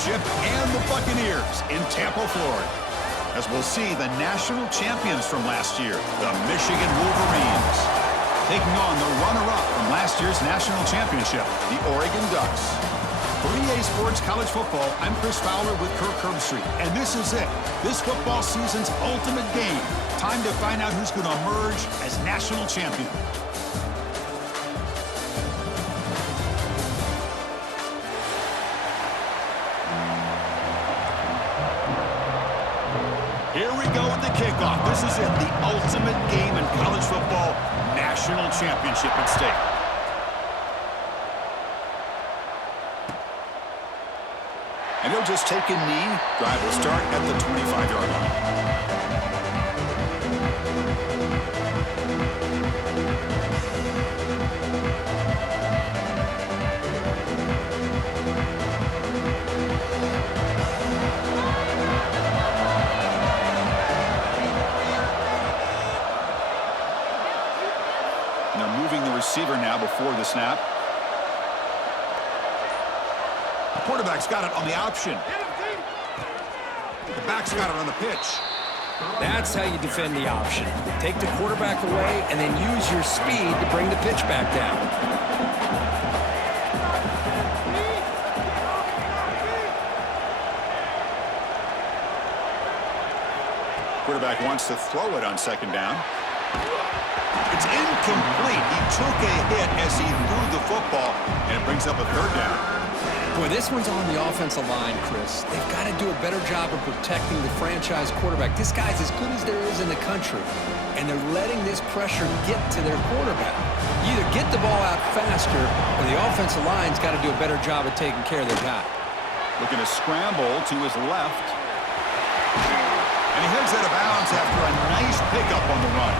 Championship and the Buccaneers in Tampa, Florida. As we'll see the national champions from last year, the Michigan Wolverines, taking on the runner-up from last year's national championship, the Oregon Ducks. For EA Sports College Football, I'm Chris Fowler with Kirk Herbstreit, and this is it. This football season's ultimate game. Time to find out who's going to emerge as national champion. Here we go with the kickoff. This is it, the ultimate game in college football, national championship at stake. And he'll just take a knee. Drive will start at the 25-yard line. Now moving the receiver now before the snap. The quarterback's got it on the option. The back's got it on the pitch. That's how you defend the option. Take the quarterback away and then use your speed to bring the pitch back down. Quarterback wants to throw it on second down. It's incomplete. He took a hit as he threw the football, and it brings up a third down. Boy, this one's on the offensive line, Chris. They've got to do a better job of protecting the franchise quarterback. This guy's as good as there is in the country, and they're letting this pressure get to their quarterback. You either get the ball out faster, or the offensive line's got to do a better job of taking care of their guy. Looking to scramble to his left. And he heads out of bounds after a nice pickup on the run.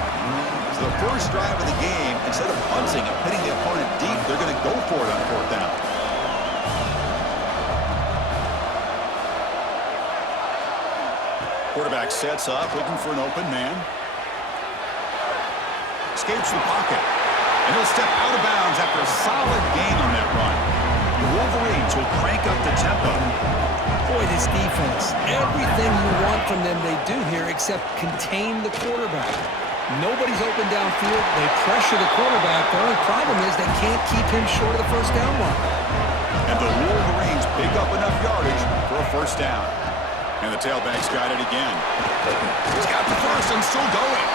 So the first drive of the game, instead of punting and hitting the opponent deep, they're going to go for it on fourth down. Quarterback sets up, looking for an open man. Escapes the pocket. And he'll step out of bounds after a solid gain on that run. The Wolverines will crank up the tempo. Boy, this defense, everything you want from them they do here except contain the quarterback. Nobody's open downfield. They pressure the quarterback. The only problem is they can't keep him short of the first down line. And the Wolverines pick up enough yardage for a first down. And the tailback's got it again. He's got the first and still going.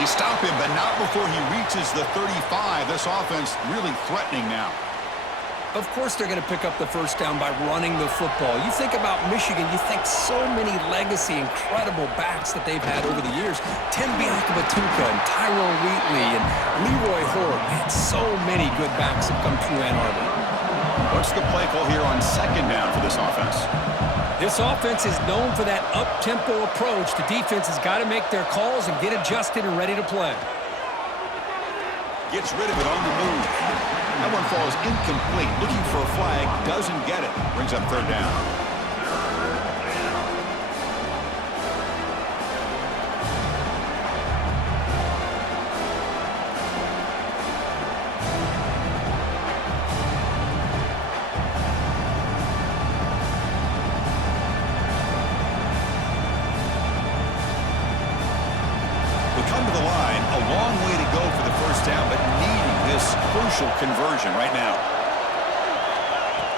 They stop him, but not before he reaches the 35. This offense really threatening now. Of course they're going to pick up the first down by running the football. You think about Michigan, you think so many legacy, incredible backs that they've had over the years. Tim Biakabatuka and Tyrone Wheatley and Leroy Horde. Man, so many good backs have come through Ann Arbor. What's the play call here on second down for this offense? This offense is known for that up-tempo approach. The defense has got to make their calls and get adjusted and ready to play. Gets rid of it on the move. That one falls incomplete. Looking for a flag, doesn't get it. Brings up third down. Come to the line, a long way to go for the first down, but needing this crucial conversion right now.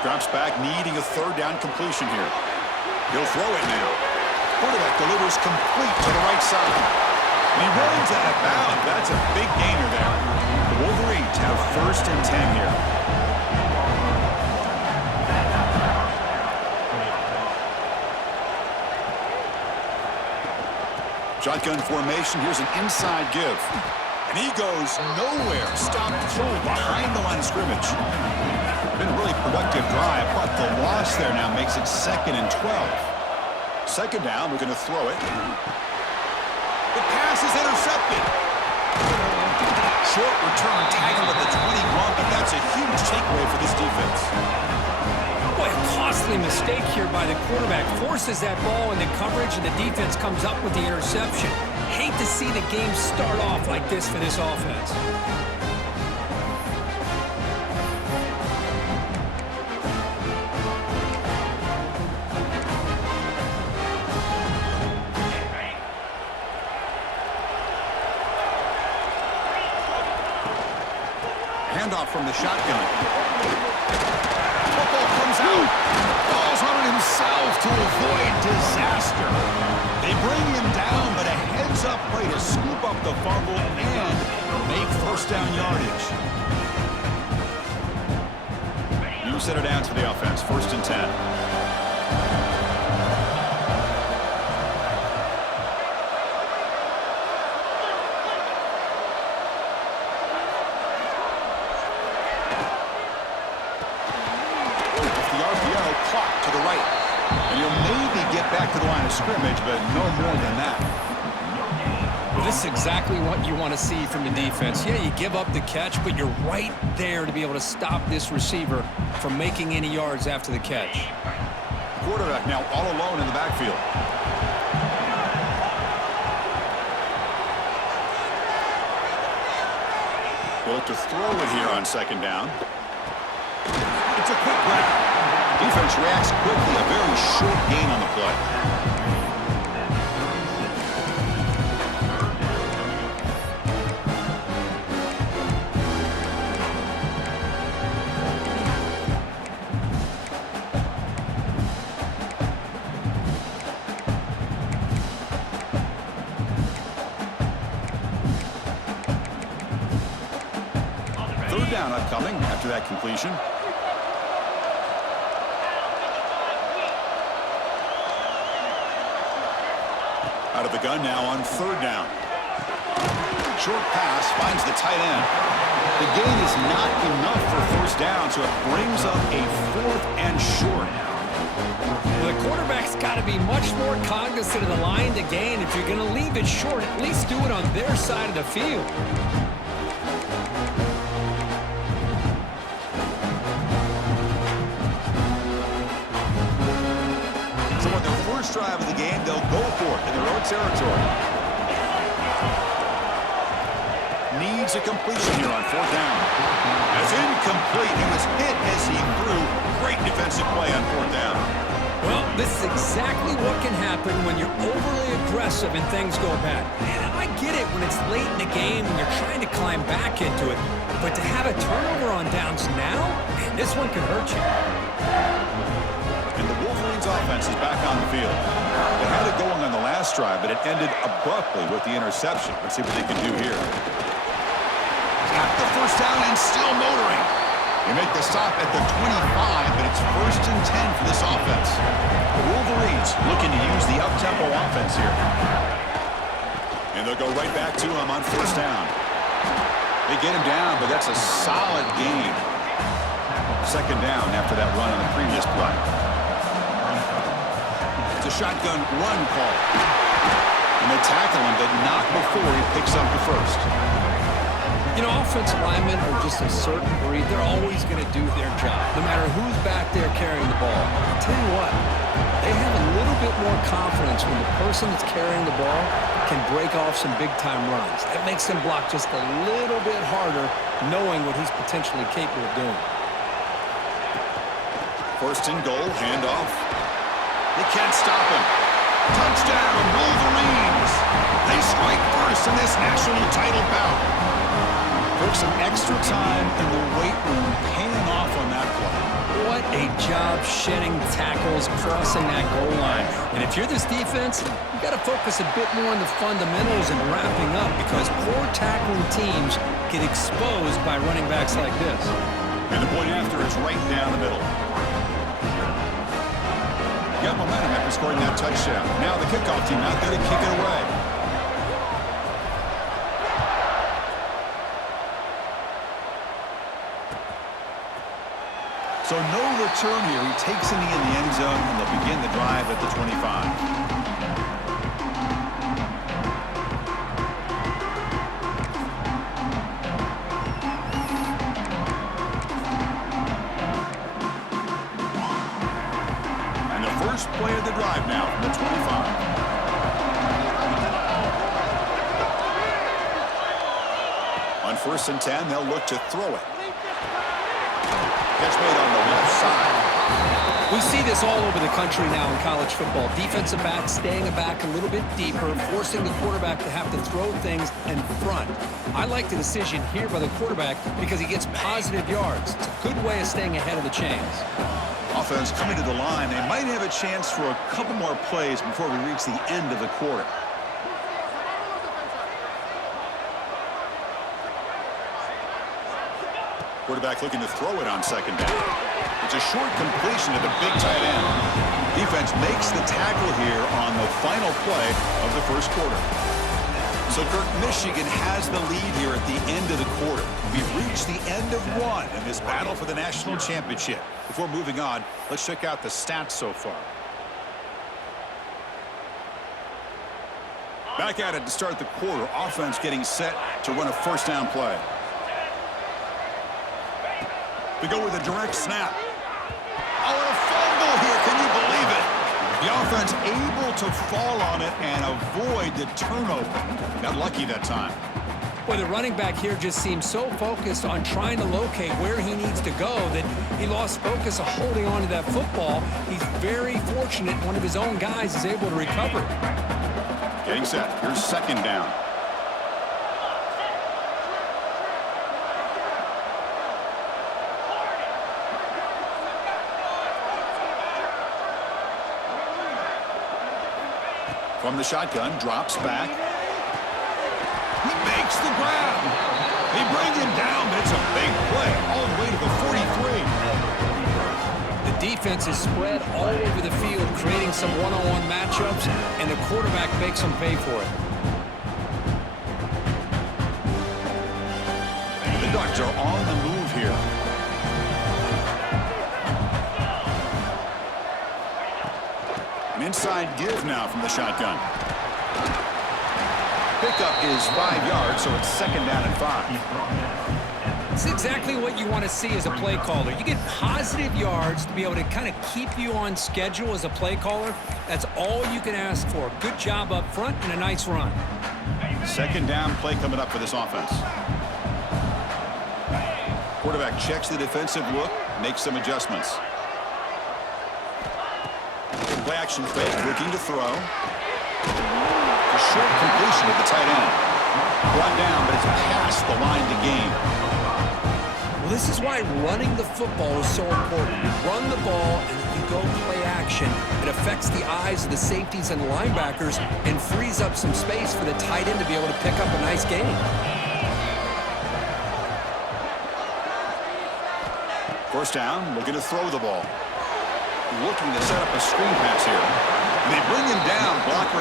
Drops back, needing a third down completion here. He'll throw it now. Quarterback delivers complete to the right side. And he runs out of bounds. That's a big gainer there. The Wolverines have first and 10 here. Shotgun formation. Here's an inside give. And he goes nowhere. Stop full behind the line of scrimmage. Been a really productive drive, but the loss there now makes it 2nd and 12. Second down, we're going to throw it. The pass is intercepted. Short return, tackled at the 21, but that's a huge takeaway for this defense. Boy, a costly mistake here by the quarterback. Forces that ball into coverage, and the defense comes up with the interception. Hate to see the game start off like this for this offense. from the shotgun. Football comes out. Falls on it himself to avoid disaster. They bring him down, but a heads-up play to scoop up the fumble and make first down yardage. New center down to the offense. 1st and 10. Clock to the right. And you'll maybe get back to the line of scrimmage, but no more than that. Well, this is exactly what you want to see from the defense. Yeah, you give up the catch, but you're right there to be able to stop this receiver from making any yards after the catch. Quarterback now all alone in the backfield. They'll look to throw it here on 2nd down. It's a quick grab. Defense reacts quickly. A very short gain on the play. Third down upcoming after that completion. Out of the gun now on 3rd down. Short pass finds the tight end. The gain is not enough for 1st down, so it brings up a 4th and short. Well, the quarterback's got to be much more cognizant of the line to gain. If you're going to leave it short, at least do it on their side of the field. So on their first drive of the game, they'll go for it in their own territory. Needs a completion here on 4th down. As incomplete, he was hit as he threw. Great defensive play on 4th down. Well, this is exactly what can happen when you're overly aggressive and things go bad. And I get it when it's late in the game and you're trying to climb back into it. But to have a turnover on downs now, man, this one can hurt you. And the Wolverines offense is back on the field. They had it going on the last drive, but it ended abruptly with the interception. Let's see what they can do here. Got the 1st down and still motoring. They make the stop at the 25, but it's 1st and 10 for this offense. The Wolverines looking to use the up-tempo offense here. And they'll go right back to him on 1st down. They get him down, but that's a solid gain. 2nd down after that run on the previous play. It's a shotgun run call. And they tackle him, but not before he picks up the 1st. You know, offensive linemen are just a certain breed. They're always going to do their job, no matter who's back there carrying the ball. I'll tell you what, they have a little bit more confidence when the person that's carrying the ball can break off some big-time runs. That makes them block just a little bit harder, knowing what he's potentially capable of doing. 1st and goal, handoff. They can't stop him. Touchdown, Wolverines! They strike first in this national title bout. Took some extra time in the weight room paying off on that play. What a job shedding tackles, crossing that goal line. And if you're this defense, you've got to focus a bit more on the fundamentals and wrapping up, because poor tackling teams get exposed by running backs like this. And the point after is right down the middle. Got momentum after scoring that touchdown. Now the kickoff team out there to kick it away. So no return here. He takes in the end zone, and they'll begin the drive at the 25. First play of the drive now from the 25. On 1st and 10, they'll look to throw it. Catch made on the left side. We see this all over the country now in college football. Defensive backs staying back a little bit deeper, forcing the quarterback to have to throw things in front. I like the decision here by the quarterback because he gets positive yards. It's a good way of staying ahead of the chains. Offense coming to the line. They might have a chance for a couple more plays before we reach the end of the quarter. Quarterback looking to throw it on second down. It's a short completion to the big tight end. Defense makes the tackle here on the final play of the first quarter. So, Kirk, Michigan has the lead here at the end of the quarter. We've reached the end of one in this battle for the national championship. Before moving on, let's check out the stats so far. Back at it to start the quarter. Offense getting set to run a first down play. We go with a direct snap. Oh, a fumble here. Can you believe it? The offense able to fall on it and avoid the turnover. Got lucky that time. Well, the running back here just seems so focused on trying to locate where he needs to go that he lost focus of holding on to that football. He's very fortunate one of his own guys is able to recover it. Getting set. Here's second down. From the shotgun, drops back. He makes the grab. They bring him down, but it's a big play all the way to the 43. The defense is spread all over the field, creating some one-on-one matchups, and the quarterback makes them pay for it. The Ducks are on the move here. An inside give now from the shotgun. Pickup is 5 yards, so it's second down and 5. It's exactly what you want to see as a play caller. You get positive yards to be able to kind of keep you on schedule as a play caller. That's all you can ask for. Good job up front and a nice run. Second down play coming up for this offense. Quarterback checks the defensive look, makes some adjustments. Play action fake, looking to throw. A short completion at the tight end. Brought down, but it's past the line to gain. Well, this is why running the football is so important. You run the ball and you go play action. It affects the eyes of the safeties and linebackers and frees up some space for the tight end to be able to pick up a nice gain. First down, looking to throw the ball. Looking to set up a screen pass here. And they bring him down. Blocker.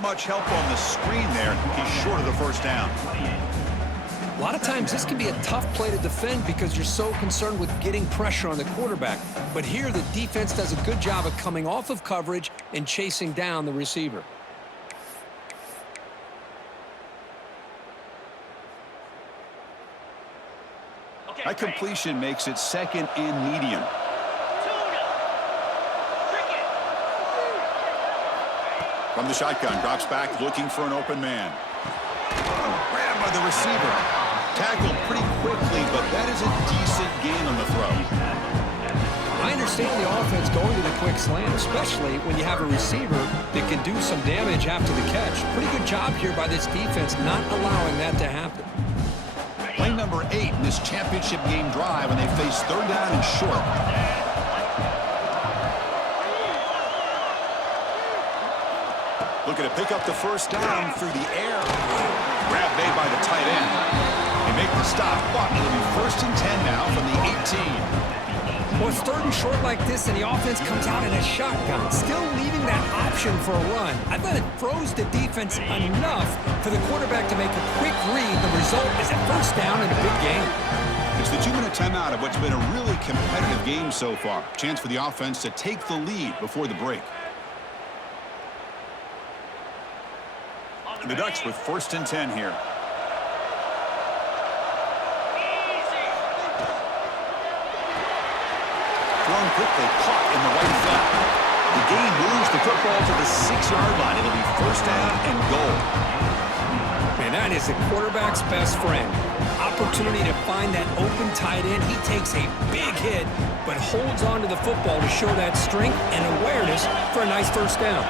Much help on the screen there. He's short of the first down. A lot of times this can be a tough play to defend because you're so concerned with getting pressure on the quarterback. But here the defense does a good job of coming off of coverage and chasing down the receiver. That completion makes it second and medium. From the shotgun, drops back, looking for an open man. Grabbed by the receiver. Tackled pretty quickly, but that is a decent gain on the throw. I understand the offense going to the quick slant, especially when you have a receiver that can do some damage after the catch. Pretty good job here by this defense not allowing that to happen. Play number 8 in this championship game drive, and they face third down and short. Looking to pick up the first down through the air. Grab made by the tight end. They make the stop, but it'll be first and 10 now from the 18. Well, it's third and short like this, and the offense comes out in a shotgun, still leaving that option for a run. I thought it froze the defense enough for the quarterback to make a quick read. The result is a first down in a big game. It's the 2-minute timeout of what's been a really competitive game so far. Chance for the offense to take the lead before the break. The Ducks with first and 10 here. Thrown quickly, caught in the right flat. The game moves the football to the 6-yard line. It'll be first down and goal. Man, that is a quarterback's best friend. Opportunity to find that open tight end. He takes a big hit, but holds on to the football to show that strength and awareness for a nice first down.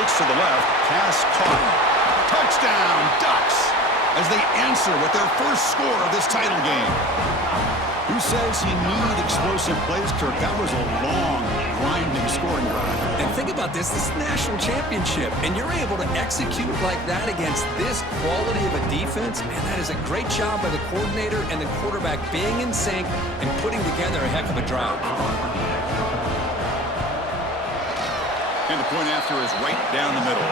Looks to the left, pass caught. Touchdown, Ducks, as they answer with their first score of this title game. Who says you need explosive plays, Kirk? That was a long, grinding scoring drive. And think about this is the national championship, and you're able to execute like that against this quality of a defense. Man, that is a great job by the coordinator and the quarterback being in sync and putting together a heck of a drive. And the point after is right down the middle.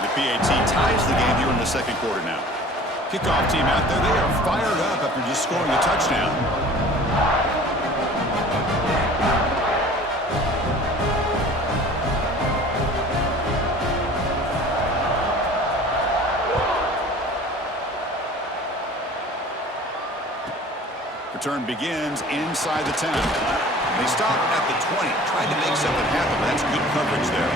The PAT ties the game here in the second quarter now. Kickoff team out there. They are fired up after just scoring a touchdown. Return begins inside the 10. They stop at the 20, tried to make something happen, but that's good coverage there.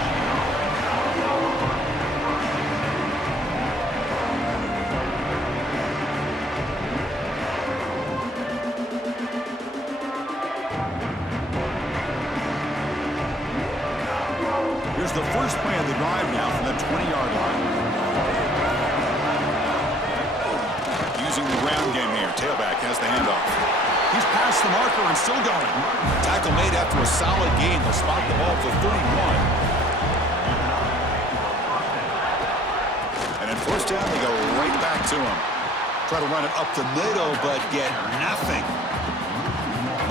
Here's the first play of the drive now from the 20-yard line. Using the ground game here. Tailback has the handoff. He's past the marker and still going. Tackle made after a solid gain. They'll spot the ball for 31. And in first down, they go right back to him. Try to run it up the middle, but get nothing.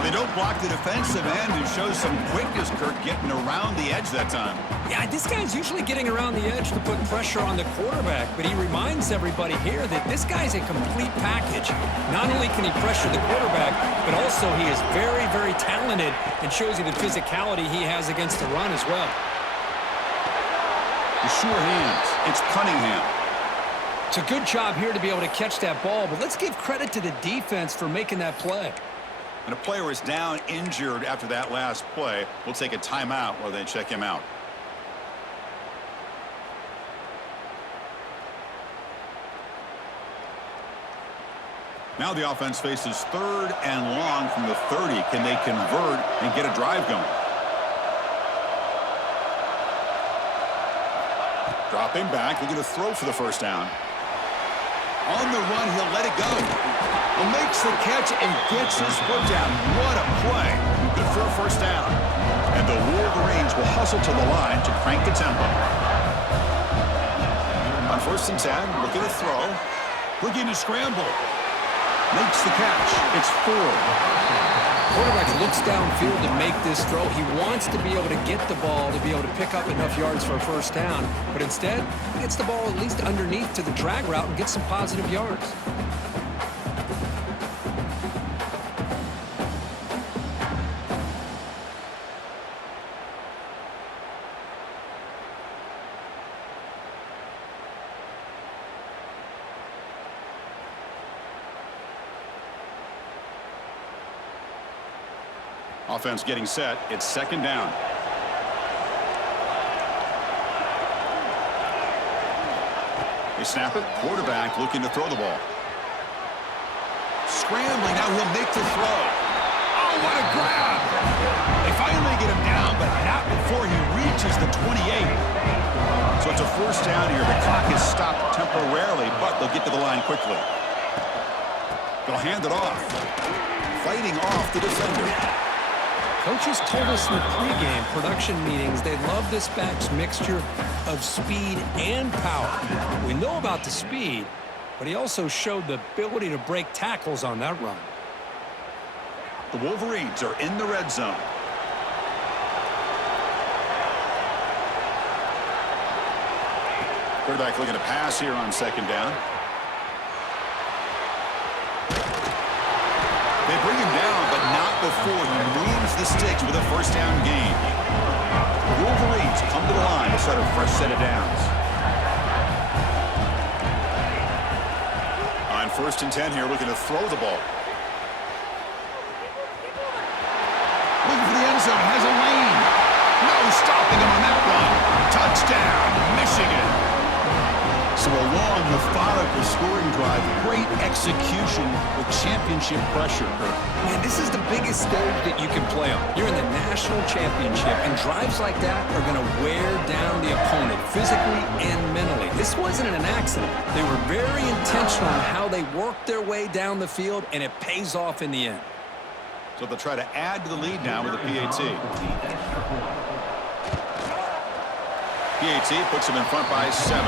They don't block the defensive end and show some quickness, Kirk, getting around the edge that time. Yeah, this guy's usually getting around the edge to put pressure on the quarterback, but he reminds everybody here that this guy's a complete package. Not only can he pressure the quarterback, but also he is very, very talented and shows you the physicality he has against the run as well. The sure hands. It's Cunningham. It's a good job here to be able to catch that ball, but let's give credit to the defense for making that play. And a player is down injured after that last play. We'll take a timeout while they check him out. Now the offense faces third and long from the 30. Can they convert and get a drive going? Dropping back, looking to throw for the first down. On the run, he'll let it go. He makes the catch and gets his foot down. What a play. Good for a first down. And the Wolverines will hustle to the line to crank the tempo. On first and 10, looking to throw. Looking to scramble. Makes the catch. It's 4. Quarterback looks downfield to make this throw. He wants to be able to get the ball to be able to pick up enough yards for a first down. But instead, he gets the ball at least underneath to the drag route and gets some positive yards. Offense getting set. It's second down. They snap it. Quarterback looking to throw the ball. scrambling. Now he'll make the throw. Oh, what a grab! They finally get him down, but not before he reaches the 28. So it's a first down here. The clock is stopped temporarily, but they'll get to the line quickly. They'll hand it off. Fighting off the defender. Coaches told us in the pregame production meetings they love this back's mixture of speed and power. We know about the speed, but he also showed the ability to break tackles on that run. The Wolverines are in the red zone. Quarterback looking to pass here on second down. They bring him down, but not before he moves the sticks with a first down gain. The Wolverines come to the line to start a fresh set of downs. On 1st and 10 here, looking to throw the ball. Looking for the end zone, has a lane. No stopping him on that run. Touchdown, Michigan. So a long, methodical scoring drive. Great execution with championship pressure. Man, this is the biggest stage that you can play on. You're in the national championship, and drives like that are going to wear down the opponent physically and mentally. This wasn't an accident. They were very intentional in how they worked their way down the field, and it pays off in the end. So they'll try to add to the lead now with a PAT. PAT puts them in front by 7.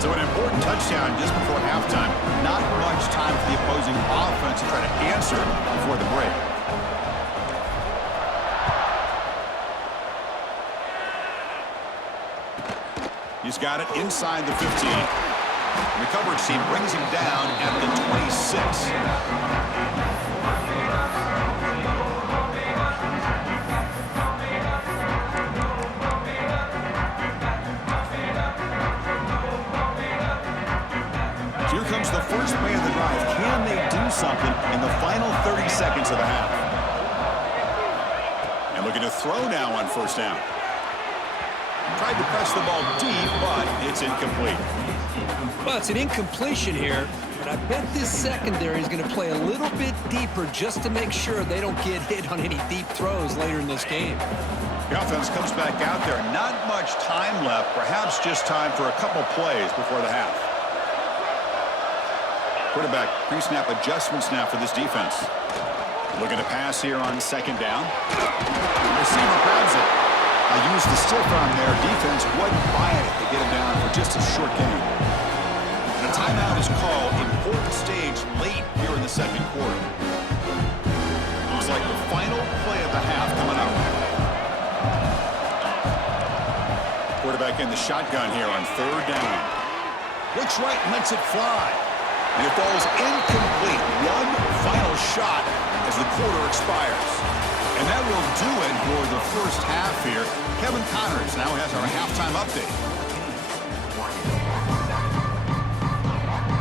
So an important touchdown just before halftime. Not much time for the opposing offense to try to answer before the break. He's got it inside the 15. The coverage team brings him down at the 26. Here comes the first play of the drive. Can they do something in the final 30 seconds of the half? And looking to throw now on first down. Tried to press the ball deep, but it's incomplete. Well, it's an incompletion here, but I bet this secondary is going to play a little bit deeper just to make sure they don't get hit on any deep throws later in this game. The offense comes back out there. Not much time left, perhaps just time for a couple plays before the half. Quarterback pre-snap adjustments now for this defense. Looking to pass here on second down. Receiver grabs it. I used the stiff arm there. Defense wasn't buying it to get him down for just a short gain. And a timeout is called. Important stage late here in the second quarter. Looks like the final play of the half coming up. Quarterback in the shotgun here on third down. Looks right and lets it fly. And it falls incomplete. One final shot as the quarter expires. And that will do it for the first half here. Kevin Connors now has our halftime update.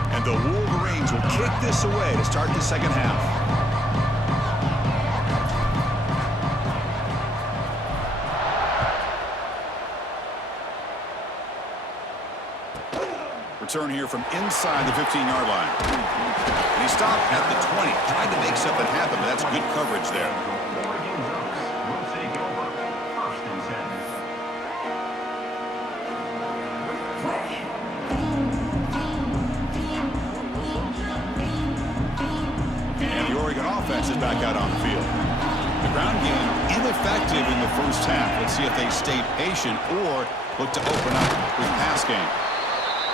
And the Wolverines will kick this away to start the second half. Return here from inside the 15-yard line. And he stopped at the 20. Tried to make something happen, but that's good coverage there. And the Oregon offense is back out on the field. The ground game ineffective in the first half. Let's see if they stay patient or look to open up with pass game.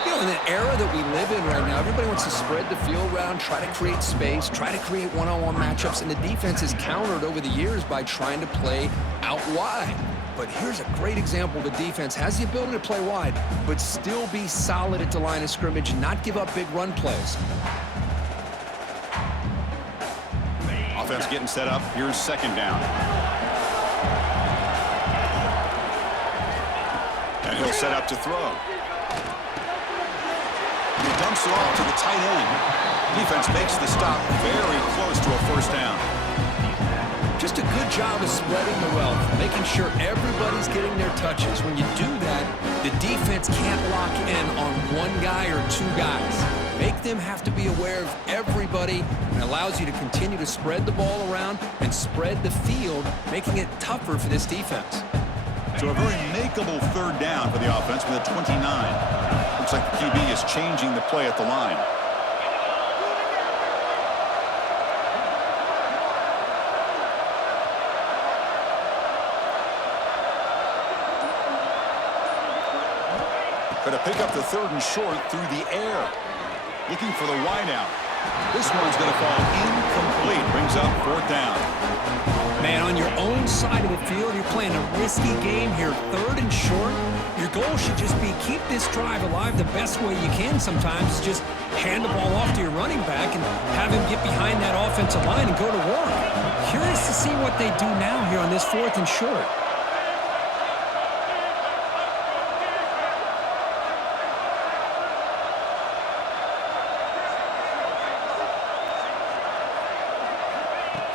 You know, in the era that we live in right now, everybody wants to spread the field around, try to create space, try to create one-on-one matchups, and the defense is countered over the years by trying to play out wide. But here's a great example. The defense has the ability to play wide, but still be solid at the line of scrimmage and not give up big run plays. Offense getting set up. Here's second down. And he'll set up to throw. He dumps it off to the tight end. Defense makes the stop very close to a first down. Just a good job of spreading the wealth, making sure everybody's getting their touches. When you do that, the defense can't lock in on one guy or two guys. Make them have to be aware of everybody, and allows you to continue to spread the ball around and spread the field, making it tougher for this defense. So a very makeable third down for the offense with a 29. Looks like the QB is changing the play at the line. Going to pick up the third and short through the air. Looking for the wideout. This one's going to fall incomplete. Brings up fourth down. Man, on your own side of the field, you're playing a risky game here. Third and short. Your goal should just be keep this drive alive the best way you can sometimes. Is just hand the ball off to your running back and have him get behind that offensive line and go to work. Curious to see what they do now here on this fourth and short.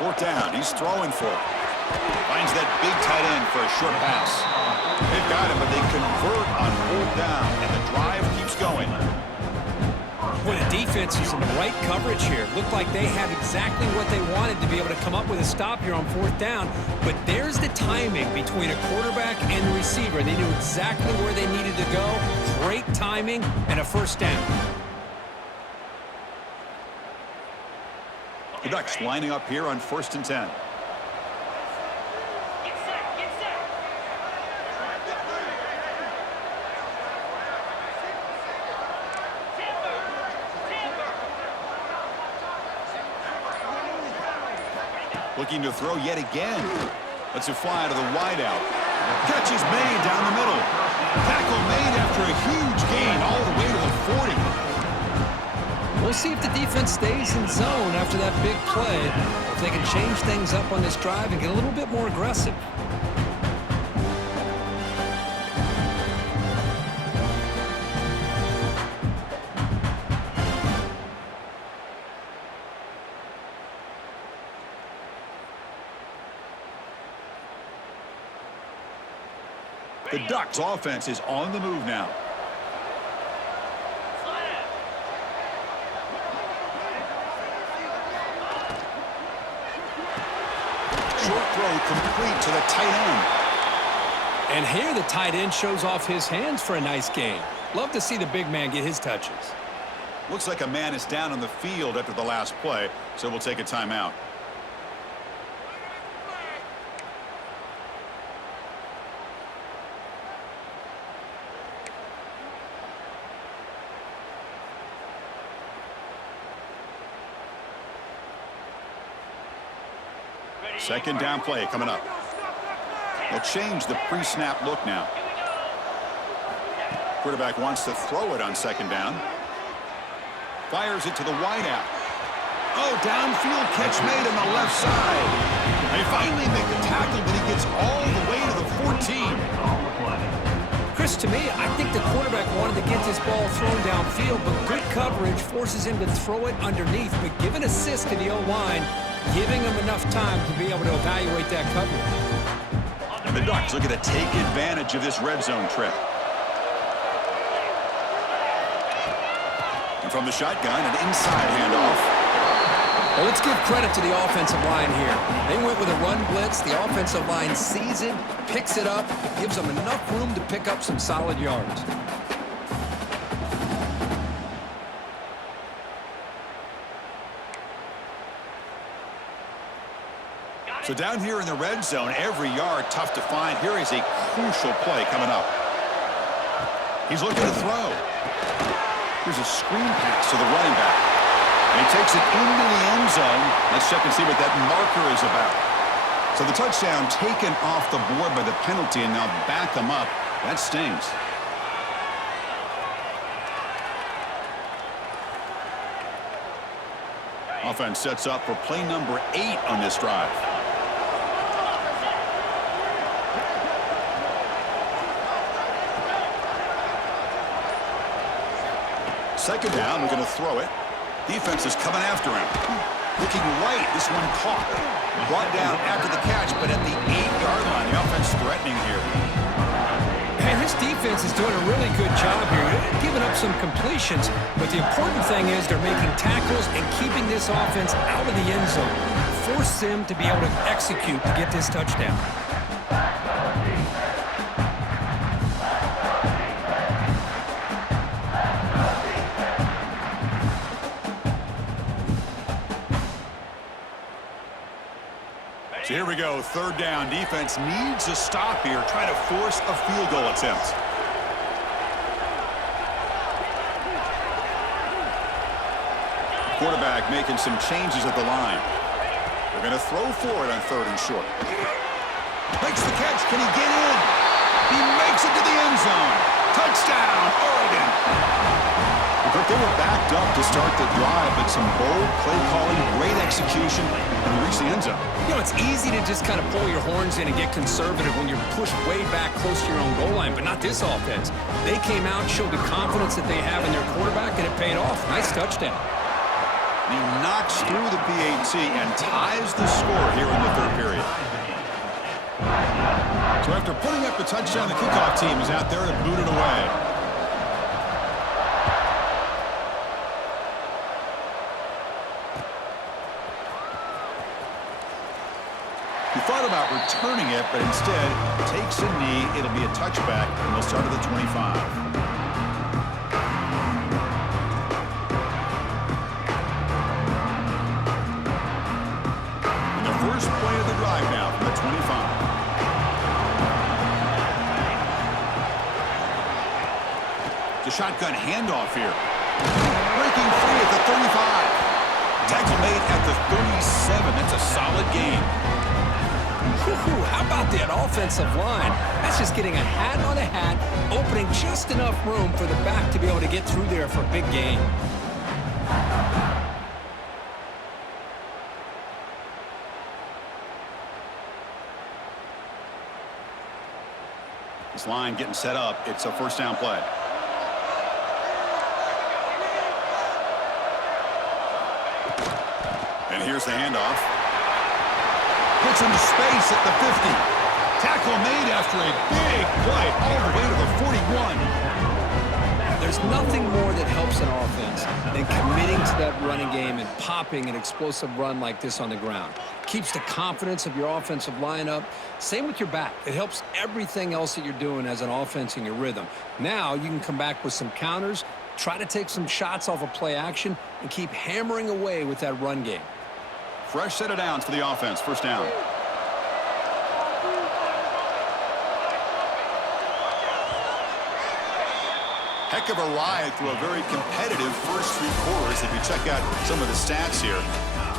Fourth down, he's throwing for it. Finds that big tight end for a short pass. They've got him, but they convert on fourth down, and the drive keeps going. Well, the defense is in the right coverage here. Looked like they had exactly what they wanted to be able to come up with a stop here on fourth down. But there's the timing between a quarterback and the receiver. They knew exactly where they needed to go. Great timing and a first down. The Ducks lining up here on 1st and 10. Looking to throw yet again. Lets it fly to the wideout. Catch is made down the middle. Tackle made after a huge gain all the way to the 40. We'll see if the defense stays in zone after that big play, or if they can change things up on this drive and get a little bit more aggressive. The Ducks offense is on the move now. Short throw complete to the tight end. And here the tight end shows off his hands for a nice gain. Love to see the big man get his touches. Looks like a man is down on the field after the last play, so we'll take a timeout. Second down play coming up. They'll change the pre-snap look now. Quarterback wants to throw it on second down. Fires it to the wideout. Oh, downfield catch made on the left side. They finally make the tackle, but he gets all the way to the 14. Chris, to me, I think the quarterback wanted to get this ball thrown downfield, but good coverage forces him to throw it underneath. But give an assist to the O-line, giving him enough time to be able to evaluate that coverage. And the Ducks looking to take advantage of this red zone trip. And from the shotgun, an inside handoff. Well, let's give credit to the offensive line here. They went with a run blitz. The offensive line sees it, picks it up, gives them enough room to pick up some solid yards. So down here in the red zone, every yard tough to find. Here is a crucial play coming up. He's looking to throw. Here's a screen pass to the running back. And he takes it into the end zone. Let's check and see what that marker is about. So the touchdown taken off the board by the penalty, and now back them up. That stings. Offense sets up for play number 8 on this drive. Second down, we're going to throw it. Defense is coming after him. Looking right, this one caught. Brought down after the catch, but at the 8-yard line, the offense threatening here. And this defense is doing a really good job here. They're giving up some completions, but the important thing is they're making tackles and keeping this offense out of the end zone. Force them to be able to execute to get this touchdown. So here we go, third down. Defense needs a stop here, trying to force a field goal attempt. Quarterback making some changes at the line. They're going to throw for it on 3rd and short. Makes the catch. Can he get in? He makes it to the end zone. Touchdown, Oregon. They were backed up to start the drive, but some bold play calling, great execution, and reach the end zone. You know, it's easy to just kind of pull your horns in and get conservative when you're pushed way back close to your own goal line, but not this offense. They came out, showed the confidence that they have in their quarterback, and it paid off. Nice touchdown. He knocks through the PAT and ties the score here in the 3rd period. So after putting up the touchdown, the kickoff team is out there to boot it away. He thought about returning it, but instead takes a knee. It'll be a touchback, and they'll start at the 25. And the first play of the drive now from the 25. The shotgun handoff here. Breaking free at the 35. Tackle made at the 37. That's a solid gain. How about that offensive line? That's just getting a hat on a hat, opening just enough room for the back to be able to get through there for a big gain. This line getting set up. It's a first down play. And here's the handoff. Gets into space at the 50. Tackle made after a big play all the way to the 41. There's nothing more that helps an offense than committing to that running game and popping an explosive run like this on the ground. Keeps the confidence of your offensive lineup. Same with your back. It helps everything else that you're doing as an offense in your rhythm. Now you can come back with some counters, try to take some shots off of play action, and keep hammering away with that run game. Fresh set of downs for the offense. First down. Heck of a ride through a very competitive first 3 quarters if you check out some of the stats here.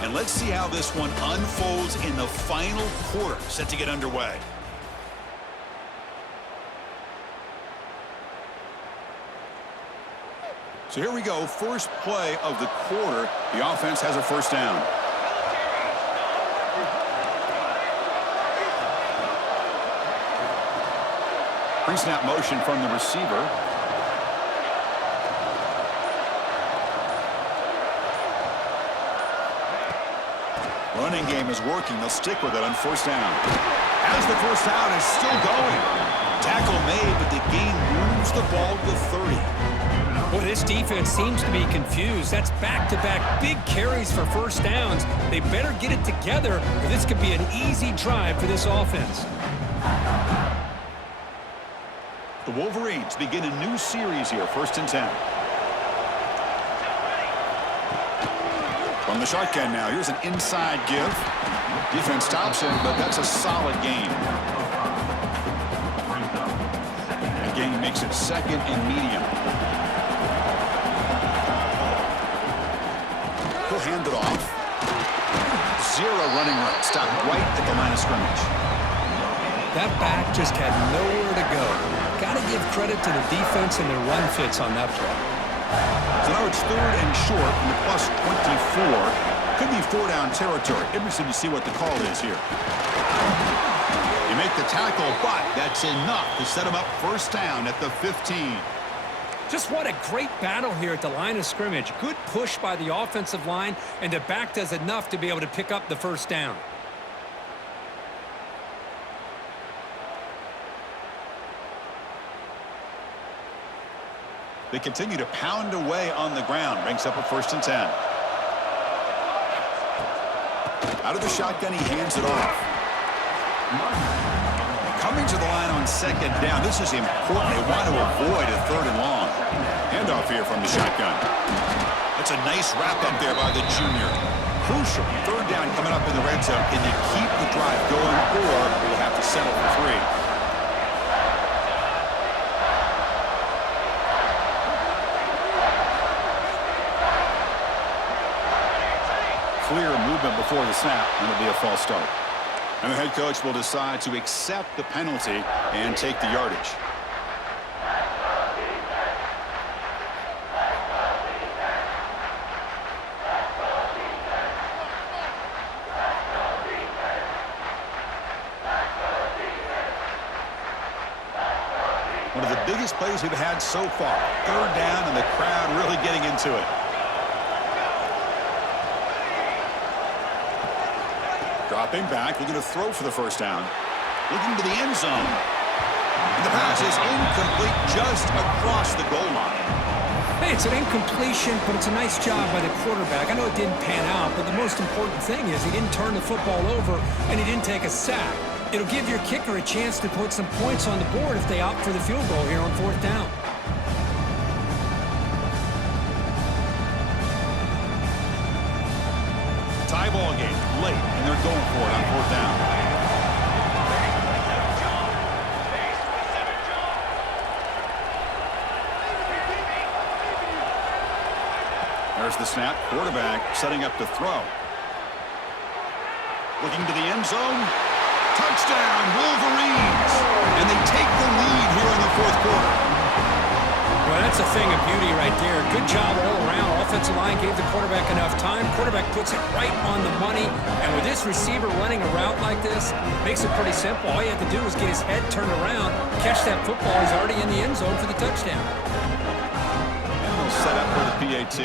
And let's see how this one unfolds in the final quarter, set to get underway. So here we go, first play of the quarter. The offense has a first down. Pre-snap motion from the receiver. Running game is working. They'll stick with it on first down. As the first down is still going. Tackle made, but the gain moves the ball to the 30. Boy, this defense seems to be confused. That's back-to-back big carries for first downs. They better get it together, or this could be an easy drive for this offense. The Wolverines begin a new series here, 1st and 10. From the shotgun now, here's an inside give. Defense stops him, but that's a solid gain. That gain makes it 2nd and medium. He'll hand it off. 0 running right, stopped right at the line of scrimmage. That back just had nowhere to go. Got to give credit to the defense and their run fits on that play. So now it's 3rd and short from the plus 24. Could be 4-down territory. Interesting to see what the call is here. You make the tackle, but that's enough to set him up first down at the 15. Just what a great battle here at the line of scrimmage. Good push by the offensive line, and the back does enough to be able to pick up the first down. They continue to pound away on the ground. Brings up a 1st and 10. Out of the shotgun, he hands it off. Coming to the line on 2nd down. This is important. They want to avoid a 3rd and long. Handoff here from the shotgun. That's a nice wrap up there by the junior. Crucial. 3rd down coming up in the red zone. Can you keep the drive going, or we'll have to settle for 3? Clear movement before the snap, and it'll be a false start. And the head coach will decide to accept the penalty and take the yardage. One of the biggest plays we've had so far. 3rd down, and the crowd really getting into it. Dropping back, looking to throw for the 1st down. Looking to the end zone. And the pass is incomplete just across the goal line. Hey, it's an incompletion, but it's a nice job by the quarterback. I know it didn't pan out, but the most important thing is he didn't turn the football over and he didn't take a sack. It'll give your kicker a chance to put some points on the board if they opt for the field goal here on 4th down. Tie ball game late, and they're going for it on 4th down. There's the snap. Quarterback setting up to throw. Looking to the end zone. Touchdown, Wolverines! And they take the lead here in the 4th quarter. Well, that's a thing of beauty right there. Good job all around. Offensive line gave the quarterback enough time. Quarterback puts it right on the money. And with this receiver running a route like this, makes it pretty simple. All you have to do is get his head turned around, catch that football. He's already in the end zone for the touchdown. And they'll set up for the PAT.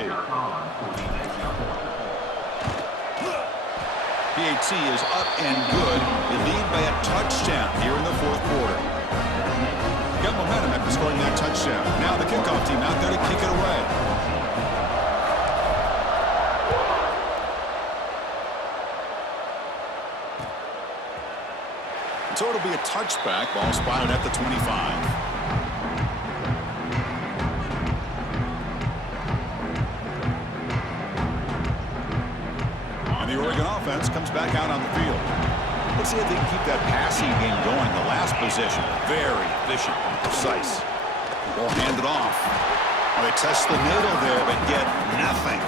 PAT is up and good. They lead by a touchdown here in the 4th quarter. Got momentum after scoring that touchdown. Now the kickoff team out there to kick it away. So it'll be a touchback. Ball spotted at the 25. And the Oregon offense comes back out on the field. Let's see if they can keep that passing game going. The last possession, very efficient and precise. Ball handed off. Well, they test the middle there, but get nothing.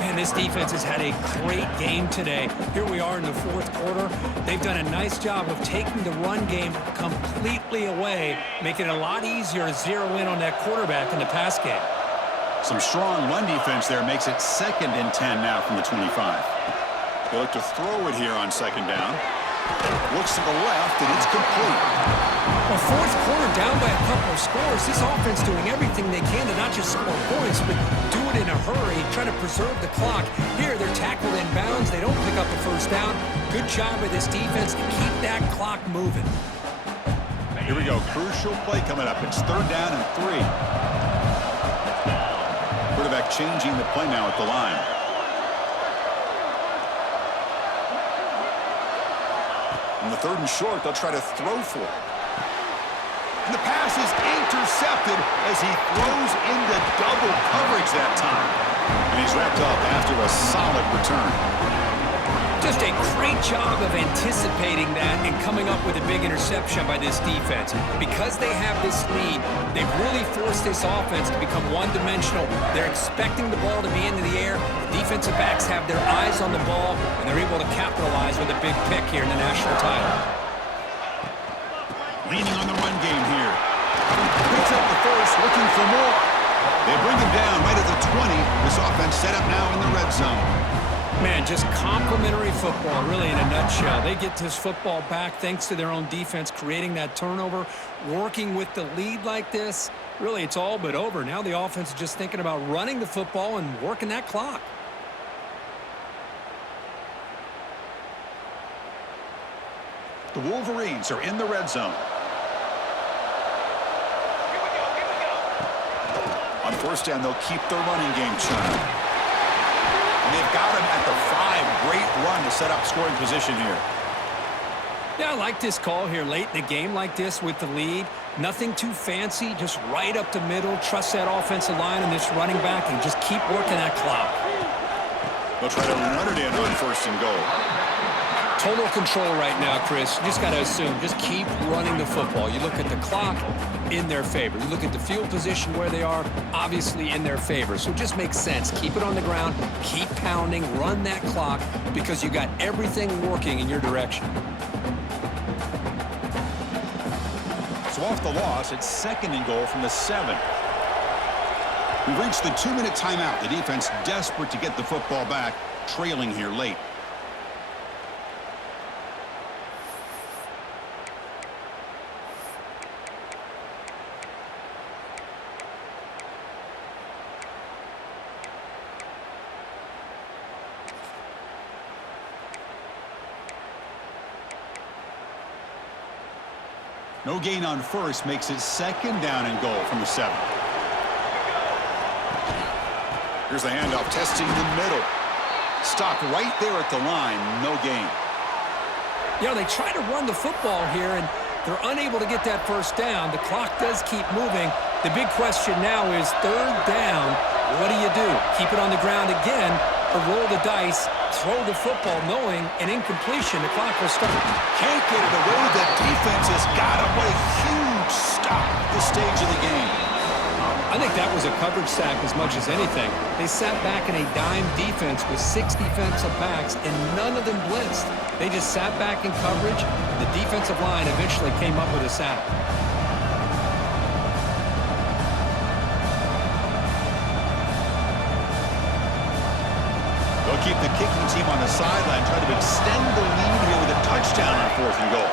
Man, this defense has had a great game today. Here we are in the 4th quarter. They've done a nice job of taking the run game completely away, making it a lot easier to zero in on that quarterback in the pass game. Some strong run defense there makes it 2nd and 10 now from the 25. They look to throw it here on 2nd down. Looks to the left, and it's complete. Well, 4th quarter down by a couple of scores. This offense doing everything they can to not just score points, but do it in a hurry, trying to preserve the clock. Here, they're tackled in bounds. They don't pick up the 1st down. Good job by this defense to keep that clock moving. Here we go. Crucial play coming up. It's 3rd down and 3. Quarterback changing the play now at the line. On the 3rd and short, they'll try to throw for it. And the pass is intercepted as he throws into double coverage that time. And he's wrapped up after a solid return. Just a great job of anticipating that and coming up with a big interception by this defense. Because they have this lead, they've really forced this offense to become one-dimensional. They're expecting the ball to be into the air. The defensive backs have their eyes on the ball, and they're able to capitalize with a big pick here in the national title. Leaning on the run game here. Picks up the first, looking for more. They bring him down right at the 20. This offense set up now in the red zone. Man, just complimentary football, really, in a nutshell. They get this football back thanks to their own defense, creating that turnover, working with the lead like this. Really, it's all but over. Now the offense is just thinking about running the football and working that clock. The Wolverines are in the red zone. On first down, they'll keep the running game churning. And they've got him at the 5. Great run to set up scoring position here. Yeah, I like this call here late in the game like this with the lead. Nothing too fancy, just right up the middle. Trust that offensive line and this running back and just keep working that clock. They'll try to run it in on first and goal. Total control right now, Chris. You just got to assume. Just keep running the football. You look at the clock, in their favor. You look at the field position where they are, obviously in their favor. So it just makes sense. Keep it on the ground. Keep pounding. Run that clock because you got everything working in your direction. So off the loss, it's second and goal from the 7. We've reached the 2-minute timeout. The defense desperate to get the football back, trailing here late. No gain on first makes it second down and goal from the 7. Here's the handoff, testing the middle. Stopped right there at the line, no gain. You know, they try to run the football here, and they're unable to get that first down. The clock does keep moving. The big question now is third down. What do? Keep it on the ground again or roll the dice, throw the football knowing an incompletion. The clock will start. Can't get it away. The defense has got him. What a huge stop at this stage of the game. I think that was a coverage sack as much as anything. They sat back in a dime defense with 6 defensive backs, and none of them blitzed. They just sat back in coverage. The defensive line eventually came up with a sack. They'll keep the kicking team on the sideline, try to extend the lead here with a touchdown on fourth and goal.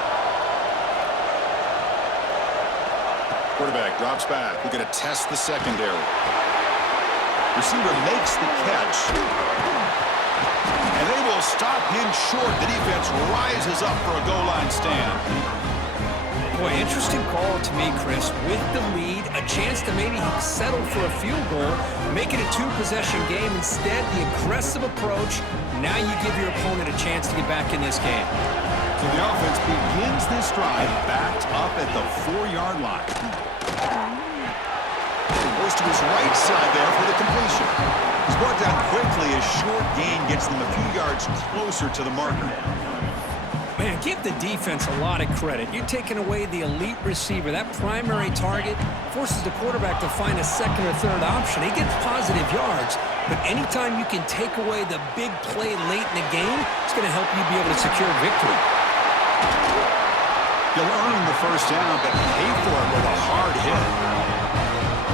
Quarterback drops back. We're going to test the secondary. Receiver makes the catch. And they will stop him short. The defense rises up for a goal line stand. Boy, interesting call to me, Chris. With the lead, a chance to maybe settle for a field goal, make it a 2-possession game. Instead, the aggressive approach. Now you give your opponent a chance to get back in this game. So the offense begins this drive backed up at the 4-yard line. Goes to his right side there for the completion. He's brought down quickly. A short gain gets them a few yards closer to the marker. Man, give the defense a lot of credit. You're taking away the elite receiver. That primary target forces the quarterback to find a second or third option. He gets positive yards, but anytime you can take away the big play late in the game, it's going to help you be able to secure victory. He'll earn the first down, but pay for it with a hard hit.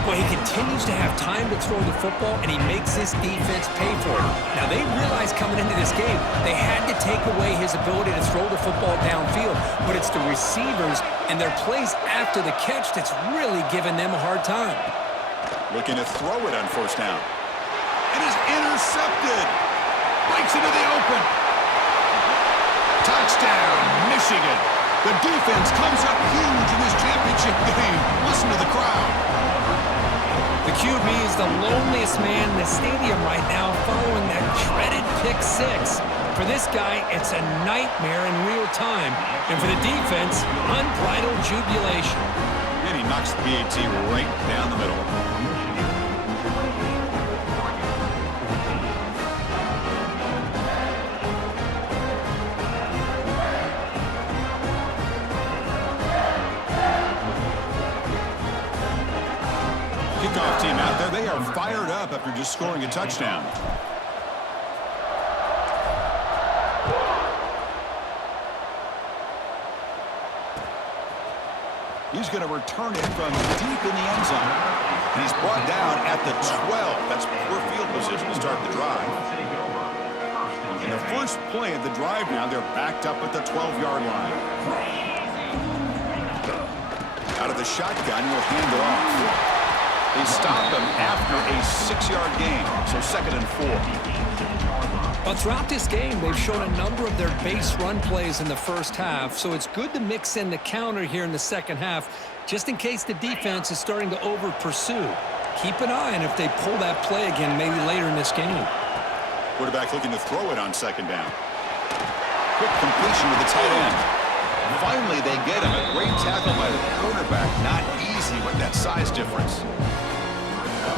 Boy, he continues to have time to throw the football, and he makes his defense pay for it. Now, they realized coming into this game, they had to take away his ability to throw the football downfield, but it's the receivers and their plays after the catch that's really giving them a hard time. Looking to throw it on first down. And is intercepted. Breaks into the open. Touchdown, Michigan. The defense comes up huge in this championship game. Listen to the crowd. The QB is the loneliest man in the stadium right now following that dreaded pick 6. For this guy, it's a nightmare in real time. And for the defense, unbridled jubilation. And he knocks the PAT right down the middle. Kickoff team out there. They are fired up after just scoring a touchdown. He's going to return it from deep in the end zone. And he's brought down at the 12. That's poor field position to start the drive. the first play of the drive now, they're backed up at the 12-yard line. Out of the shotgun, he'll hand it off. They stop him after a 6-yard gain, so 2nd and 4. Well, throughout this game, they've shown a number of their base run plays in the first half, so it's good to mix in the counter here in the second half, just in case the defense is starting to over-pursue. Keep an eye on if they pull that play again maybe later in this game. Quarterback looking to throw it on 2nd down. Quick completion to the tight end. Finally, they get him. A great tackle by the quarterback. Not easy with that size difference.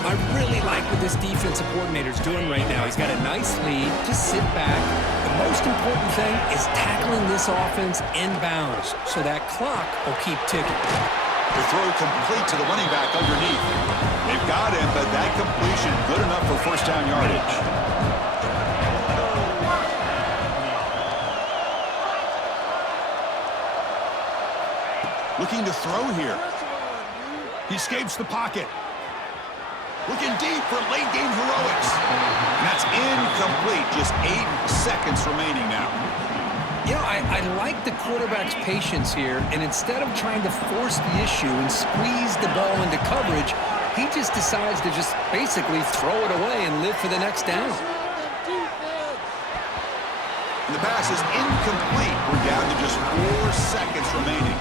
I really like what this defensive coordinator is doing right now. He's got a nice lead. Just sit back. The most important thing is tackling this offense inbounds so that clock will keep ticking. The throw complete to the running back underneath. They've got him, but that completion good enough for first down yardage. Looking to throw here. He escapes the pocket. Looking deep for late-game heroics. And that's incomplete. Just 8 seconds remaining now. You know, I like the quarterback's patience here, and instead of trying to force the issue and squeeze the ball into coverage, he just decides to just basically throw it away and live for the next down. And the pass is incomplete. We're down to just 4 seconds remaining.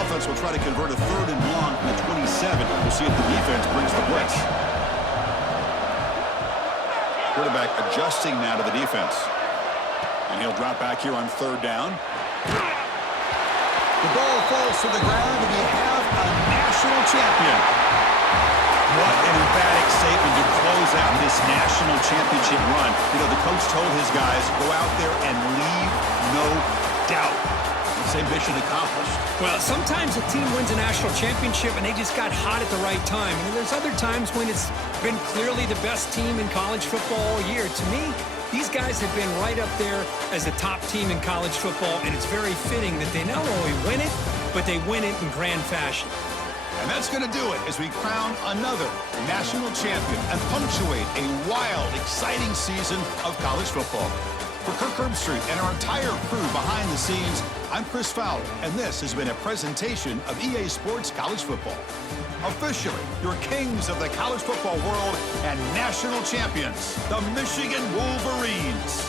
Offense will try to convert a 3rd and long from the 27. We'll see if the defense brings the blitz. Quarterback adjusting now to the defense. And he'll drop back here on 3rd down. The ball falls to the ground, and we have a national champion. What an emphatic statement to close out this national championship run. You know, the coach told his guys, go out there and leave no doubt. Same mission accomplished. Well, sometimes a team wins a national championship and they just got hot at the right time. And there's other times when it's been clearly the best team in college football all year. To me, these guys have been right up there as the top team in college football, and it's very fitting that they not only win it, but they win it in grand fashion. And that's going to do it as we crown another national champion and punctuate a wild, exciting season of college football. For Kirk Herbstreit and our entire crew behind the scenes, I'm Chris Fowler, and this has been a presentation of EA Sports College Football. Officially, your kings of the college football world and national champions, the Michigan Wolverines.